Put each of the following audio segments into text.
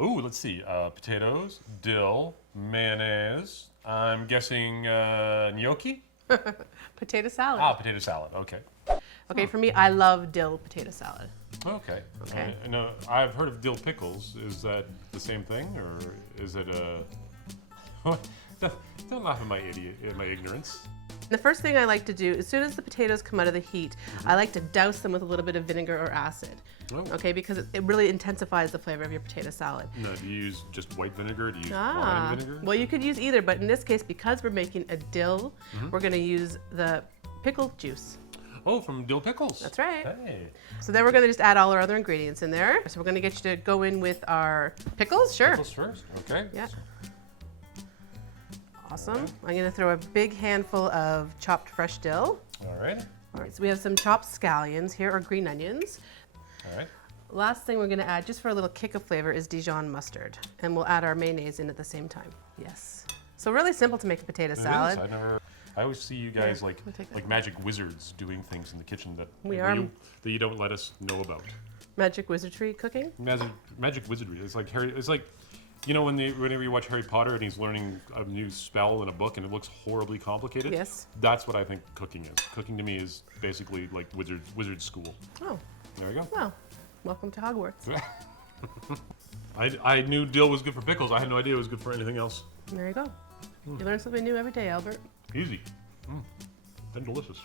Oh, let's see. Potatoes, dill, mayonnaise. I'm guessing gnocchi? Potato salad. Ah, potato salad. Okay. Okay, for me, I love dill potato salad. Okay. Okay. No, I've heard of dill pickles. Is that the same thing, or is it a? Don't laugh at my ignorance. The first thing I like to do, as soon as the potatoes come out of the heat, I like to douse them with a little bit of vinegar or acid. Oh. Okay, because it really intensifies the flavor of your potato salad. No, do you use just white vinegar? Do you use wine vinegar? Well, you could use either, but in this case, because we're making a dill, we're going to use the pickle juice. Oh, from Dill Pickles. That's right. Hey. So then we're going to just add all our other ingredients in there. So we're going to get you to go in with our pickles. Sure. Pickles first. Okay. Yeah. Awesome. I'm going to throw a big handful of chopped fresh dill. All right. All right, so we have some chopped scallions here, or green onions. All right. Last thing we're going to add, just for a little kick of flavor, is Dijon mustard. And we'll add our mayonnaise in at the same time. Yes. So really simple to make a potato salad. It is. I always see you guys we'll like magic wizards doing things in the kitchen that that you don't let us know about. Magic wizardry cooking? Magic wizardry. It's like Harry. It's like, you know, whenever you watch Harry Potter and he's learning a new spell in a book and it looks horribly complicated. Yes. That's what I think cooking is. Cooking to me is basically like wizard school. Oh. There you go. Well, welcome to Hogwarts. I knew dill was good for pickles. I had no idea it was good for anything else. There you go. You learn something new every day, Albert. Easy. And delicious.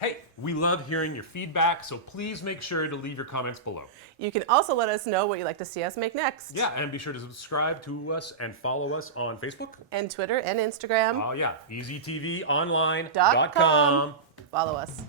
Hey, we love hearing your feedback, so please make sure to leave your comments below. You can also let us know what you'd like to see us make next. Yeah, and be sure to subscribe to us and follow us on Facebook. And Twitter and Instagram. Oh yeah, EZTVonline.com. Follow us.